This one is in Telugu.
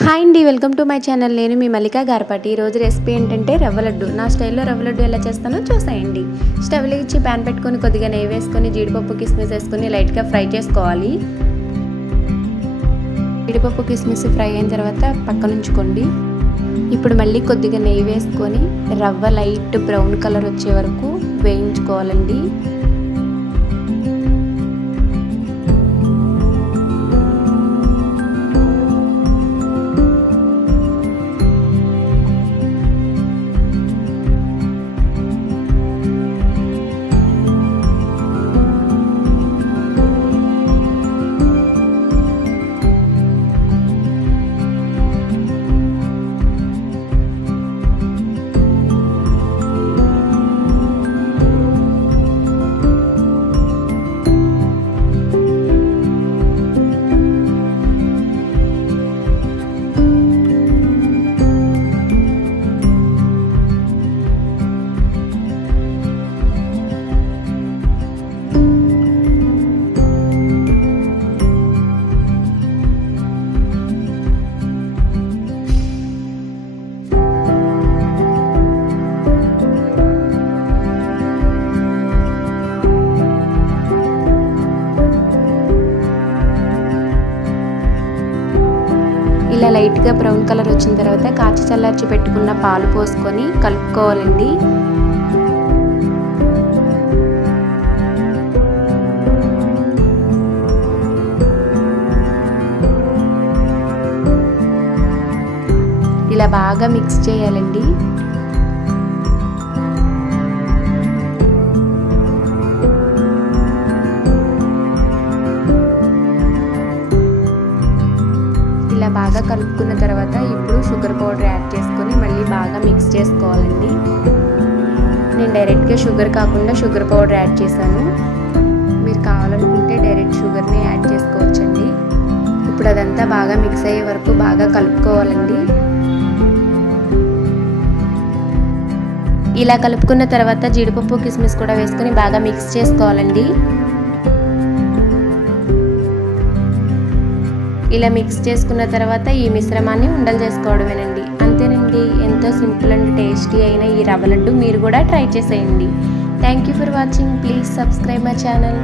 హాయ్ అండి, వెల్కమ్ టు మై ఛానల్. నేను మీ మల్లికా గారపాటి. ఈరోజు రెసిపీ ఏంటంటే రవ్వ లడ్డు. నా స్టైల్లో రవ్వ లడ్డు ఎలా చేస్తానో చూసేయండి. స్టవ్ వెలిగించి ప్యాన్ పెట్టుకొని కొద్దిగా నెయ్యి వేసుకొని జీడిపప్పు కిస్మిస్ వేసుకొని లైట్గా ఫ్రై చేసుకోవాలి. జీడిపప్పు కిస్మిస్ ఫ్రై అయిన తర్వాత పక్కన ఉంచుకోండి. ఇప్పుడు మళ్ళీ కొద్దిగా నెయ్యి వేసుకొని రవ్వ లైట్ బ్రౌన్ కలర్ వచ్చే వరకు వేయించుకోవాలండి. ఇలా లైట్గా బ్రౌన్ కలర్ వచ్చిన తర్వాత కాచి చల్లార్చి పెట్టుకున్న పాలు పోసుకొని కలుపుకోవాలండి. ఇలా బాగా మిక్స్ చేయాలండి. ఇలా బాగా కలుపుకున్న తర్వాత ఇప్పుడు షుగర్ పౌడర్ యాడ్ చేసుకొని మళ్ళీ బాగా మిక్స్ చేసుకోవాలండి. నేను డైరెక్ట్గా షుగర్ కాకుండా షుగర్ పౌడర్ యాడ్ చేశాను. మీరు కావాలనుకుంటే డైరెక్ట్ షుగర్ని యాడ్ చేసుకోవచ్చండి. ఇప్పుడు అదంతా బాగా మిక్స్ అయ్యే వరకు బాగా కలుపుకోవాలండి. ఇలా కలుపుకున్న తర్వాత జీడిపప్పు కిస్మిస్ కూడా వేసుకొని బాగా మిక్స్ చేసుకోవాలండి. ఇలా మిక్స్ చేసుకున్న తర్వాత ఈ మిశ్రమాన్ని ఉండలు చేసుకోవడమేనండి. అంతేనండి, ఎంతో సింపుల్ అండ్ టేస్టీ అయిన ఈ రవ్వ లడ్డు మీరు కూడా ట్రై చేసేయండి. Thank you for watching. Please subscribe my channel.